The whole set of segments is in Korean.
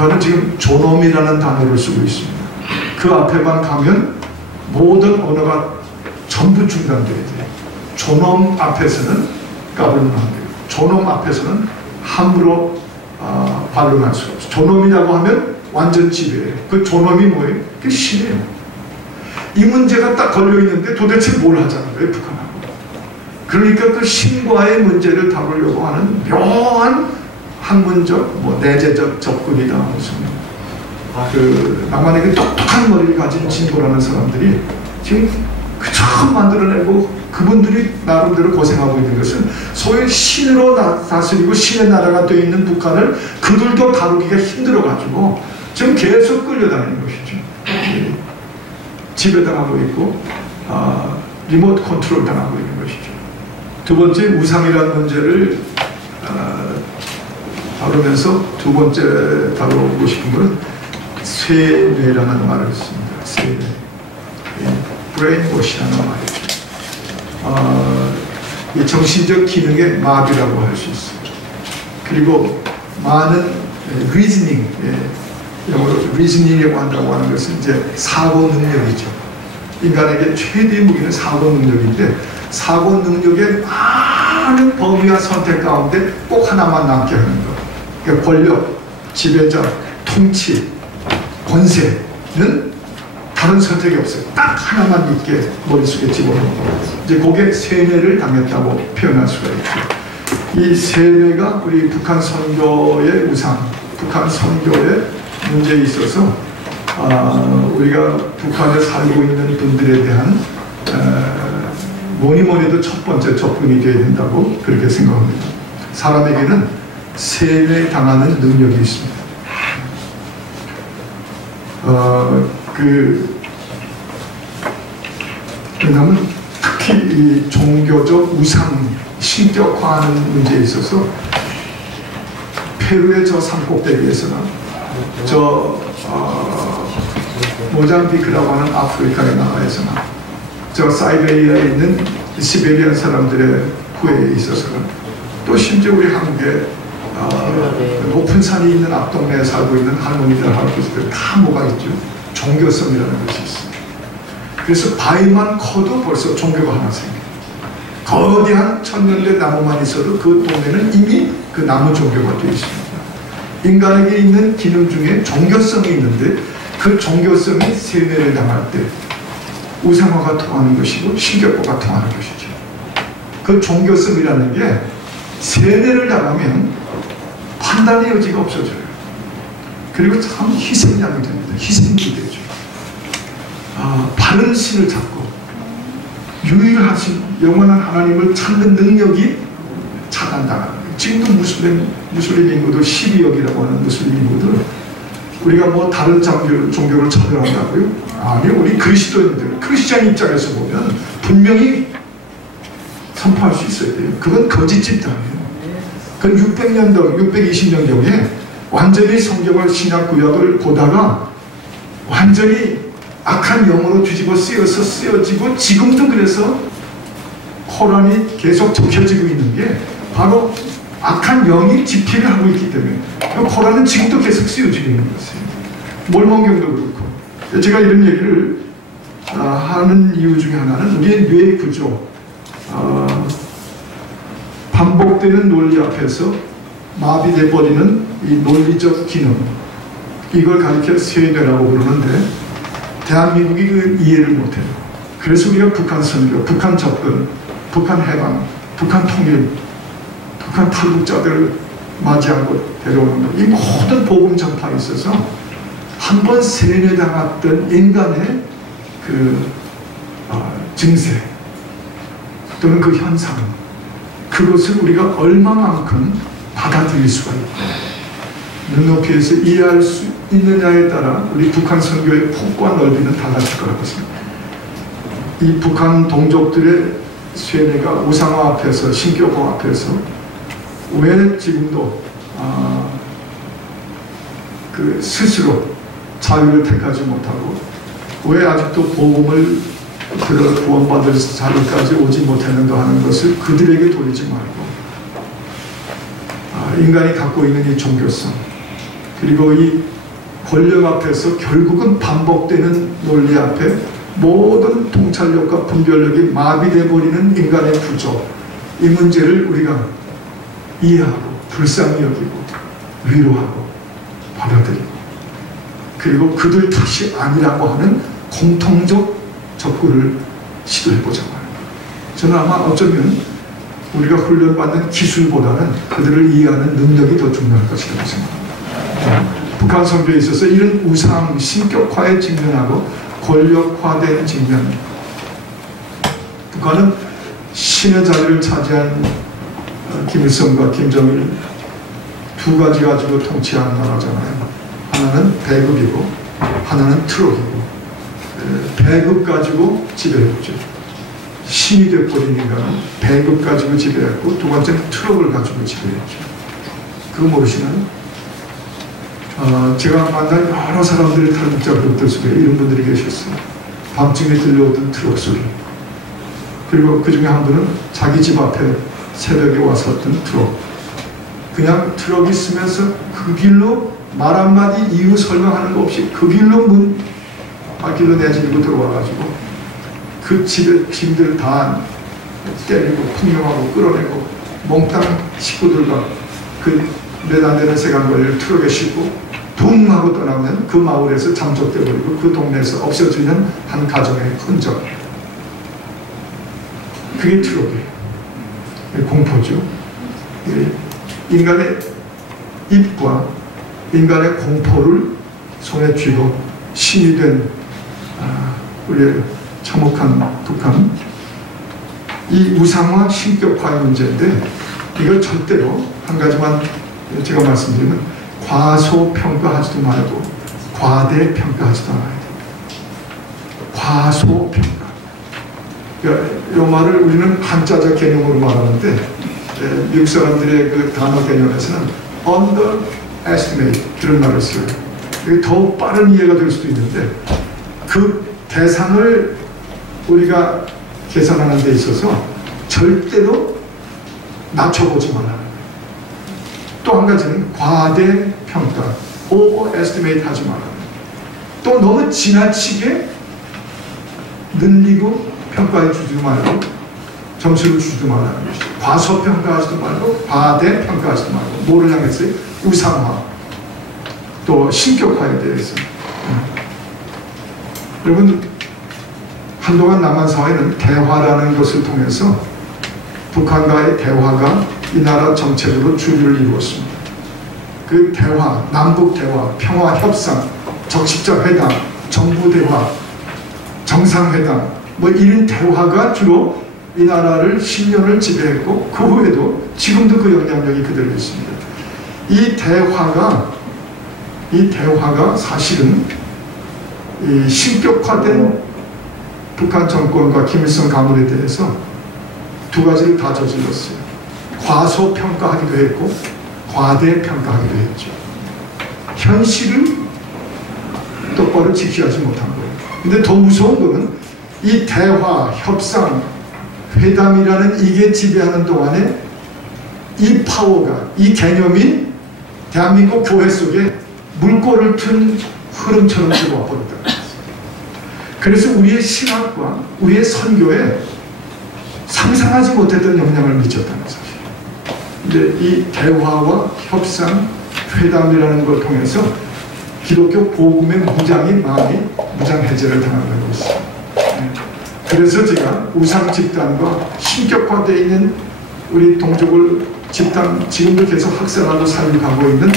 북한은 지금 존엄이라는 단어를 쓰고 있습니다. 그 앞에만 가면 모든 언어가 전부 중단돼야 돼요. 존엄 앞에서는 까불면 안 돼요. 존엄 앞에서는 함부로 반론할 수가 없어요. 존엄이라고 하면 완전 지배예요. 그 존엄이 뭐예요? 그게 신이에요. 이 문제가 딱 걸려있는데 도대체 뭘 하자는 거예요, 북한하고. 그러니까 그 신과의 문제를 다루려고 하는 묘한 학문적, 내재적 접근이다. 무슨 나만의 그 똑똑한 머리를 가진 진보라는 사람들이 지금 그 처음 만들어내고 그분들이 나름대로 고생하고 있는 것은 소위 신으로 다스리고 신의 나라가 되어 있는 북한을 그들도 다루기가 힘들어가지고 지금 계속 끌려다니는 것이죠. 지배당하고 있고 리모트 컨트롤 당하고 있는 것이죠. 두 번째, 우상이라는 문제를 다루면서 두 번째 다루고 싶은 것은 쇠뇌라는 말을 씁니다. 쇠뇌. 브레인워시라는 말이죠. 이 정신적 기능의 마비라고 할 수 있습니다. 그리고 많은 리즈닝, 영어로 리즈닝이라고 한다고 하는 것은 이제 사고 능력이죠. 인간에게 최대의 무기는 사고 능력인데 사고 능력의 많은 범위와 선택 가운데 꼭 하나만 남게 하는 것. 그러니까 권력, 지배자, 통치, 권세는 다른 선택이 없어요. 딱 하나만 있게 머릿속에 집어넣는 거. 이제 그게 세뇌를 당했다고 표현할 수가 있죠. 이 세뇌가 우리 북한 선교의 우상, 북한 선교의 문제에 있어서 우리가 북한에 살고 있는 분들에 대한 뭐니 해도 첫 번째 접근이 되어야 된다고 그렇게 생각합니다. 사람에게는 세뇌 당하는 능력이 있습니다. 왜냐하면 특히 이 종교적 우상 신격화하는 문제에 있어서 페루의 저 산꼭대기에서나 모잠비크라고 하는 아프리카의 나라에서나 저 사이베리아에 있는 시베리안 사람들의 후회에 있어서는 또 심지어 우리 한국에 높은 산이 있는 앞동네에 살고 있는 할머니들, 할아버지들 다 뭐가 있죠? 종교성이라는 것이 있습니다. 그래서 바위만 커도 벌써 종교가 하나 생겨요. 거대한 천년대 나무만 있어도 그 동네는 이미 그 나무 종교가 되어 있습니다. 인간에게 있는 기능 중에 종교성이 있는데 그 종교성이 세뇌를 당할 때 우상화가 통하는 것이고 신격화가 통하는 것이죠. 그 종교성이라는 게 세뇌를 당하면 판단의 여지가 없어져요. 그리고 참 희생양이 됩니다. 희생이 되죠. 바른 신을 찾고 유일하신 영원한 하나님을 찾는 능력이 차단당하는 거예요. 지금도 무슬림 인구들 12억이라고 하는 무슬림 인구들 우리가 뭐 다른 종교를 차별한다고요? 아니요. 우리 그리스도인들, 크리스찬 입장에서 보면 분명히 선포할 수 있어야 돼요. 그건 거짓 집단이에요. 그건 620년경에 완전히 성경을 신약 구약을 보다가 완전히 악한 영으로 뒤집어 쓰여지고 지금도 그래서 코란이 계속 적혀지고 있는 게 바로 악한 영이 집필을 하고 있기 때문에 그 코란은 지금도 계속 쓰여지고 있는 것이에요. 몰몬경도 그렇고. 제가 이런 얘기를 하는 이유 중에 하나는 우리의 뇌 구조, 반복되는 논리 앞에서 마비돼 버리는 이 논리적 기능, 이걸 가리켜 세뇌라고 부르는데 대한민국이 그 이해를 못해요. 그래서 우리가 북한 선교, 북한 접근, 북한 해방, 북한 통일, 북한 탈북자들을 맞이하고 데려오는 것, 이 모든 복음 전파에 있어서 한번 세뇌당했던 인간의 그 증세 또는 그 현상, 그것을 우리가 얼마만큼 받아들일 수가 있고 눈높이에서 이해할 수 있느냐에 따라 우리 북한 선교의 폭과 넓이는 달라질 거라고 생각합니다. 이 북한 동족들의 세뇌가 우상화 앞에서, 신격화 앞에서 왜 지금도 그 스스로 자유를 택하지 못하고 왜 아직도 복음을 들어 구원받을 자리까지 오지 못했는가 하는 것을 그들에게 돌리지 말고 인간이 갖고 있는 이 종교성, 그리고 이 권력 앞에서 결국은 반복되는 논리 앞에 모든 통찰력과 분별력이 마비돼 버리는 인간의 구조, 이 문제를 우리가 이해하고 불쌍히 여기고 위로하고 받아들이고, 그리고 그들 탓이 아니라고 하는 공통적 접근을 시도해보자고 하는 거예요. 저는 아마 어쩌면 우리가 훈련받는 기술보다는 그들을 이해하는 능력이 더 중요할 것이라고 생각합니다. 북한 선교에 있어서 이런 우상, 신격화에 직면하고 권력화된 직면, 북한은 신의 자리를 차지한 김일성과 김정일 두 가지 가지고 통치하는 나라잖아요. 하나는 배급이고 하나는 트럭이고, 배급 가지고 지배했죠. 신이 되어버린 인간은 배급 가지고 지배했고, 두 번째는 트럭을 가지고 지배했죠. 그거 모르시나요? 제가 만난 여러 사람들의 탈북자 그룹들 속에 이런 분들이 계셨어요. 밤중에 들려오던 트럭 소리, 그리고 그 중에 한 분은 자기 집 앞에 새벽에 왔었던 트럭, 그냥 트럭이 있으면서 그 길로 말 한마디 이유 설명하는 거 없이 그 길로 문 밖길로 내지르고 들어와가지고 그 집의 짐들 다 때리고 폭력하고 끌어내고, 몽땅 식구들과 그 몇 안 되는 세간거리를 트럭에 싣고 붕 하고 떠나면 그 마을에서 잠적돼 버리고 그 동네에서 없어지는 한 가정의 흔적, 그게 트럭이에요. 공포죠. 인간의 입과 인간의 공포를 손에 쥐고 신이 된 우리의 참혹한 북한, 이 우상화 신격화의 문제인데, 이걸 절대로 한 가지만 제가 말씀드리면 과소평가하지도 말고 과대평가하지도 말아야 됩니다. 과소평가. 이 말을 우리는 한자적 개념으로 말하는데, 미국 사람들의 그 단어 개념에서는 underestimate 이런 말을 써요. 더 빠른 이해가 될 수도 있는데, 그 대상을 우리가 계산하는 데 있어서 절대로 낮춰보지 말라는 거예요. 또 한 가지는 과대평가, overestimate 하지 말라는 거예요. 또 너무 지나치게 늘리고 평가해 주지도 말고 점수를 주지도 말라는 것이죠. 과소평가하지도 말고 과대평가하지도 말고. 뭐를 향했어요? 우상화, 또 신격화에 대해서. 여러분, 한동안 남한 사회는 대화라는 것을 통해서 북한과의 대화가 이 나라 정책으로 주류를 이루었습니다. 그 대화, 남북 대화, 평화 협상, 적십자 회담, 정부 대화, 정상회담, 뭐 이런 대화가 주로 이 나라를 10년을 지배했고, 그 후에도 지금도 그 영향력이 그대로 있습니다. 이 대화가 사실은 이 신격화된 북한 정권과 김일성 가문에 대해서 두 가지를 다 저질렀어요. 과소평가하기도 했고 과대평가하기도 했죠. 현실을 똑바로 지키지 못한 거예요. 근데 더 무서운 거는 이 대화, 협상, 회담이라는 이게 지배하는 동안에 이 파워가, 이 개념이 대한민국 교회 속에 물꼬를 튼 흐름처럼 들어와 버렸다. 그래서 우리의 신학과 우리의 선교에 상상하지 못했던 영향을 미쳤다는 사실. 근데 이 대화와 협상, 회담이라는 걸 통해서 기독교 복음의 마음이 무장해제를 당하는 것입니다. 그래서 제가 우상 집단과 신격화되어 있는 우리 동족을 집단, 지금도 계속 학살하고 살육하고 있는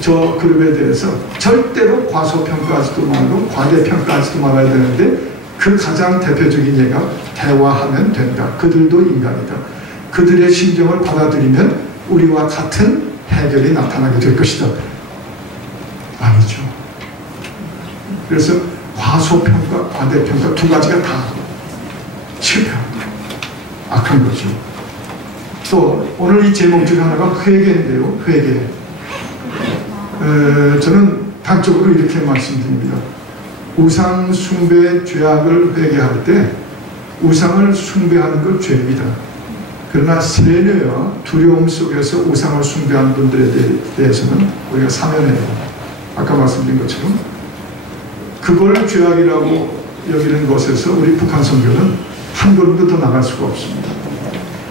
저 그룹에 대해서 절대로 과소평가하지도 말고 과대평가하지도 말아야 되는데, 그 가장 대표적인 예가 대화하면 된다. 그들도 인간이다. 그들의 심정을 받아들이면 우리와 같은 해결이 나타나게 될 것이다. 아니죠. 그래서 과소평가, 과대평가 두 가지가 다 실패합니다. 악한 거죠. 또 오늘 이 제목 중 하나가 회개인데요. 회개. 저는 단적으로 이렇게 말씀드립니다. 우상 숭배의 죄악을 회개할 때 우상을 숭배하는 건 죄입니다. 그러나 세뇌와 두려움 속에서 우상을 숭배하는 분들에 대해서는 우리가 사면해야 합니다. 아까 말씀드린 것처럼 그걸 죄악이라고 여기는 것에서 우리 북한 선교는 한 걸음도 더 나갈 수가 없습니다.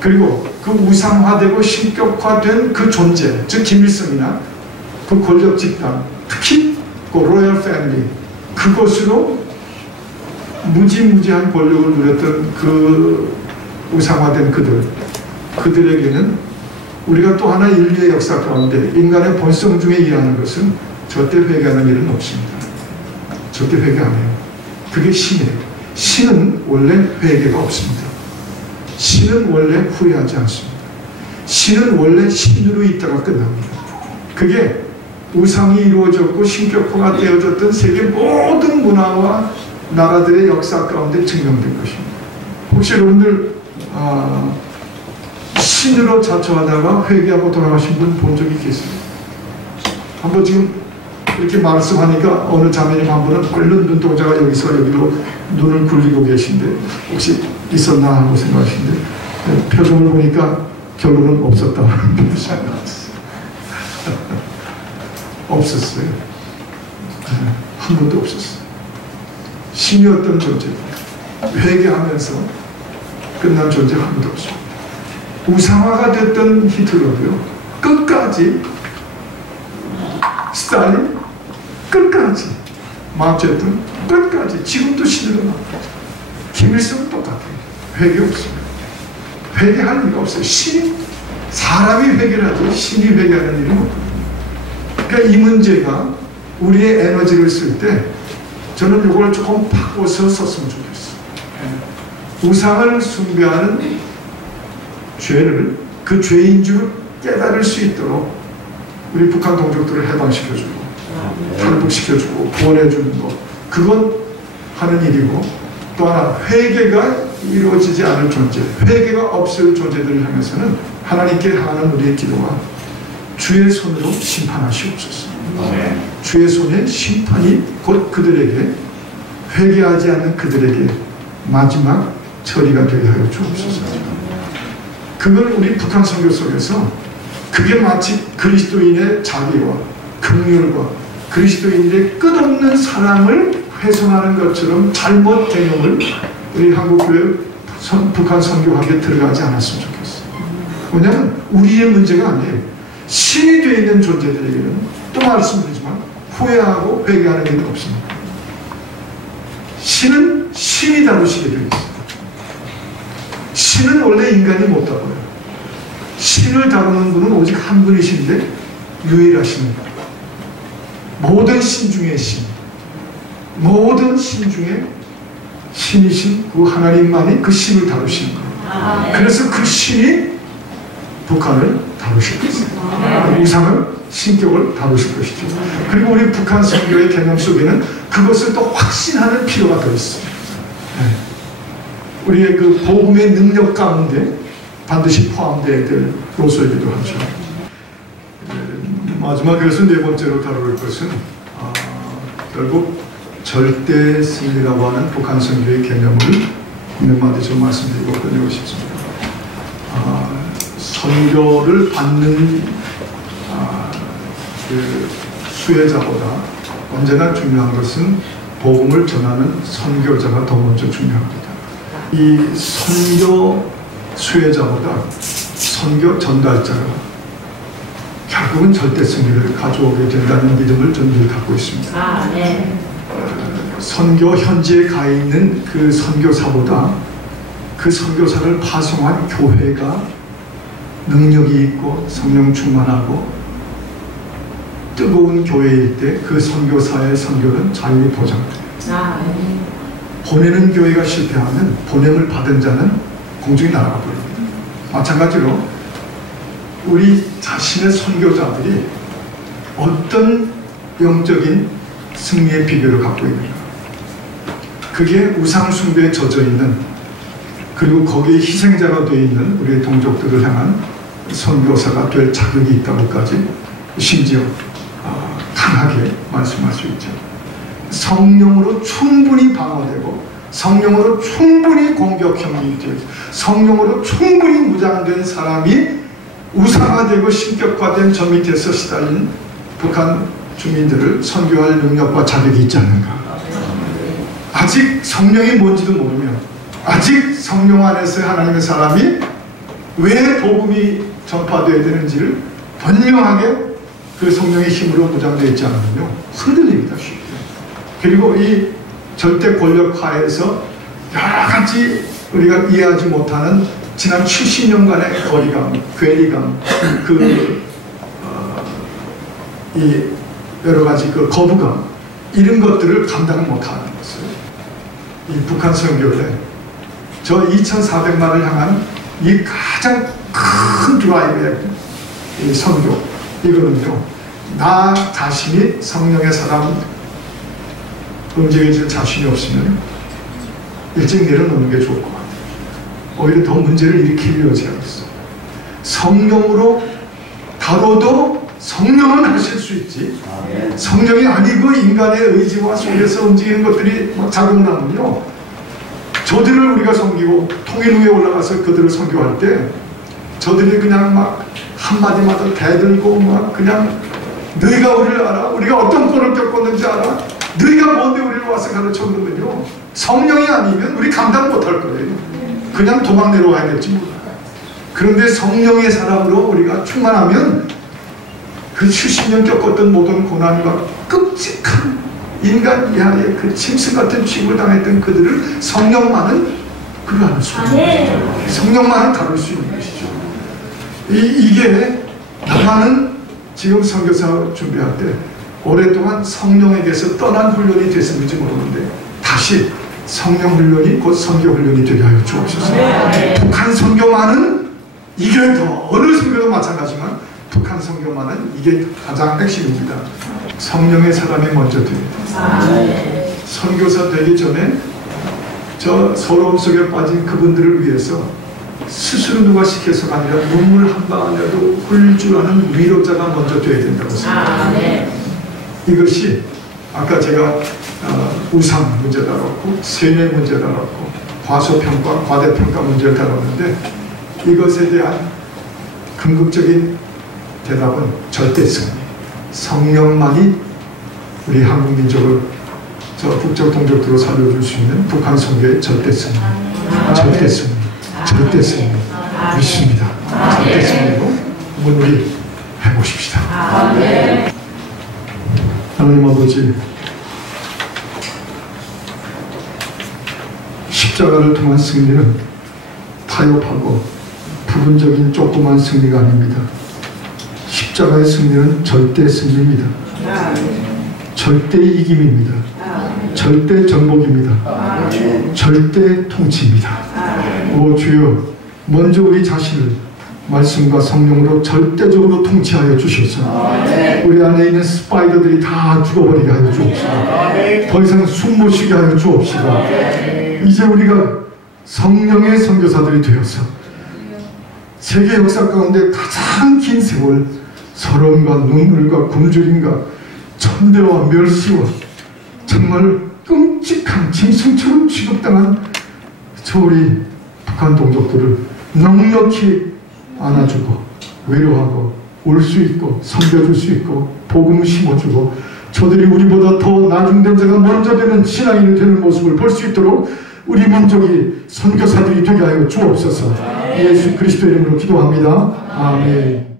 그리고 그 우상화되고 신격화된 그 존재, 즉 김일성이나 그 권력 집단, 특히 그 로열 패밀리, 그것으로 무지무지한 권력을 누렸던 그 우상화된 그들에게는 우리가 또 하나 인류의 역사 가운데 인간의 본성 중에 일하는 것은 절대 회개하는 일은 없습니다. 절대 회개 안 해요. 그게 신이에요. 신은 원래 회개가 없습니다. 신은 원래 후회하지 않습니다. 신은 원래 신으로 있다가 끝납니다. 그게 우상이 이루어졌고 신격화가 되어졌던 세계 모든 문화와 나라들의 역사 가운데 증명된 것입니다. 혹시 여러분들 신으로 자처하다가 회개하고 돌아가신 분 본 적이 계세요? 한번 지금 이렇게 말씀하니까 어느 자매님 한 분은 끓는 눈동자가 여기서 여기로 눈을 굴리고 계신데 혹시 있었나 하고 생각하시는데 표정을 보니까 결론은 없었다. 없었어요. 한 번도 없었어요. 신이었던 존재가 회개하면서 끝난 존재가 한 번도 없습니다. 우상화가 됐던 히틀러도요, 끝까지 스탈린 끝까지 마오쩌둥 끝까지 지금도 신으로 나옵니다. 김일성은 똑같아요. 회개 없습니다. 회개할 리가 없어요. 사람이 회개를 하지 신이 회개하는 일은 없거든요. 그러니까 이 문제가 우리의 에너지를 쓸 때 저는 이걸 조금 바꿔서 썼으면 좋겠어요. 우상을 숭배하는 죄를 그 죄인 줄 깨달을 수 있도록 우리 북한 동족들을 해방시켜주고 탈북시켜주고 구원해주는 것, 그건 하는 일이고, 또 하나 회개가 이루어지지 않을 존재, 회개가 없을 존재들을 향해서는 하나님께 하는 우리의 기도가 주의 손으로 심판하시옵소서. 주의 손의 심판이 곧 그들에게, 회개하지 않는 그들에게 마지막 처리가 되게 하여 주옵소서. 그걸 우리 북한 선교 속에서 그게 마치 그리스도인의 자비와 긍휼과 그리스도인의 끝없는 사랑을 훼손하는 것처럼 잘못 개념을 우리 한국교회 북한 선교학에 들어가지 않았으면 좋겠어요. 왜냐하면 우리의 문제가 아니에요. 신이 되어 있는 존재들에게는 또 말씀드리지만 후회하고 회개하는 일은 없습니다. 신은 신이 다루시게 되어 있습니다. 신은 원래 인간이 못 다뤄요. 신을 다루는 분은 오직 한 분이신데 유일하십니다. 모든 신 중에 신, 모든 신 중에 신이신 그 하나님만이 그 신을 다루시는 거예요. 그래서 그 신이 북한을 다루실 것입니다. 우상을, 신격을 다루실 것이죠. 그리고 우리 북한 선교의 개념 속에는 그것을 또 확신하는 필요가 더 있습니다. 우리의 그 복음의 능력 가운데 반드시 포함되어야 될 요소이기도 하죠. 마지막 그래서 네 번째로 다룰 것은 결국 절대 승리라고 하는 북한 선교의 개념을 몇 마디 좀 말씀드리고 끝내고 싶습니다. 선교를 받는 그 수혜자보다 언제나 중요한 것은 복음을 전하는 선교자가 더 먼저 중요합니다. 이 선교 수혜자보다 선교 전달자가 결국은 절대 승리를 가져오게 된다는 믿음을 저는 늘 갖고 있습니다. 선교 현지에 가 있는 그 선교사보다 그 선교사를 파송한 교회가 능력이 있고 성령 충만하고 뜨거운 교회일 때 그 선교사의 선교는 자유히 보장돼요. 보내는 교회가 실패하면 보냄을 받은 자는 공중에 날아가 버립니다. 마찬가지로 우리 자신의 선교자들이 어떤 영적인 승리의 비결을 갖고 있는가, 그게 우상숭배에 젖어있는, 그리고 거기에 희생자가 되어 있는 우리의 동족들을 향한 선교사가 될 자격이 있다고까지 심지어 강하게 말씀할 수 있죠. 성령으로 충분히 방어되고 성령으로 충분히 공격형이 되고 성령으로 충분히 무장된 사람이 우상화되고 신격화된 저 밑에서 시달린 북한 주민들을 선교할 능력과 자격이 있지 않는가. 아직 성령이 뭔지도 모르며 아직 성령 안에서 하나님의 사람이 왜 복음이 전파되어야 되는지를 분명하게 그 성령의 힘으로 무장되어 있지 않으면요 흔들립니다. 쉽게. 그리고 이 절대 권력화에서 여러 가지 우리가 이해하지 못하는 지난 70년간의 거리감, 괴리감, 이 여러 가지 그 거부감, 이런 것들을 감당을 못하는 것을 이 북한 선교회 저 2,400만을 향한 이 가장 큰 드라이브의 이 선교, 이거는요 나 자신이 성령의 사람 움직여질 자신이 없으면 일찍 내려놓는 게 좋을 것 같아요. 오히려 더 문제를 일으키려 하지 않았어. 성령으로 다뤄도 성령은 하실 수 있지. 성령이 아니고 인간의 의지와 속에서 움직이는 것들이 막 작용을 하면요 저들을 우리가 섬기고 통일 위에 올라가서 그들을 선교할 때 저들이 그냥 막 한마디마다 대들고 막 그냥 너희가 우리를 알아? 우리가 어떤 꼴을 겪었는지 알아? 너희가 뭔데 우리를 와서 가르쳐 그러면요 성령이 아니면 우리 감당 못할 거예요. 그냥 도망 내려와야겠지 몰라요. 그런데 성령의 사람으로 우리가 충만하면 그 70년 겪었던 모든 고난과 끔찍한 인간 이하의 그 짐승 같은 취급을 당했던 그들을 성령만은 그러할 수 있는 성령만은 다룰 수 있는 것이죠. 이게 나만은 지금 선교사 준비할 때 오랫동안 성령에게서 떠난 훈련이 됐는지 모르는데 다시 성령 훈련이 곧 선교 훈련이 되게 하여 주옵소서. 북한 선교만은 이게 더 어느 선교도 마찬가지지만 북한 선교만은 이게 가장 핵심입니다. 성령의 사람이 먼저 됩니다. 선교사 되기 전에 저 서러움 속에 빠진 그분들을 위해서 스스로 누가 시켜서가 아니라 눈물 한 방울이라도 흘릴 줄 아는 위로자가 먼저 되어야 된다고 생각합니다. 이것이 아까 제가 우상 문제 다뤘고 세뇌 문제 다뤘고 과소평가, 과대평가 문제를 다뤘는데 이것에 대한 궁극적인 대답은 절대성입니다. 성령만이 우리 한국 민족을 저 북적 동족도로 살려줄 수 있는 북한 선교의 절대성입니다. 절대성입니다. 절대성입니다. 믿습니다. 절대성이고 한번 우리 해보십시다. 하나님 아버지, 십자가를 통한 승리는 타협하고 부분적인 조그만 승리가 아닙니다. 십자가의 승리는 절대 승리입니다. 절대 이김입니다. 절대 정복입니다. 절대 통치입니다. 오 주여, 먼저 우리 자신을 말씀과 성령으로 절대적으로 통치하여 주셔서 우리 안에 있는 스파이더들이 다 죽어버리게 하여 주옵시고 더 이상 숨 못 쉬게 하여 주옵시고 이제 우리가 성령의 선교사들이 되어서 세계 역사 가운데 가장 긴 세월 서러움과 눈물과 굶주림과 천대와 멸시와 정말 끔찍한 짐승처럼 취급당한 저 우리 북한 동족들을 넉넉히 안아주고 위로하고 올 수 있고 섬겨줄 수 있고 복음 심어주고 저들이 우리보다 더 나중된 자가 먼저 되는 신앙인이 되는 모습을 볼 수 있도록 우리 민족이 선교사들이 되게 하여 주옵소서. 예수 그리스도의 이름으로 기도합니다. 아멘.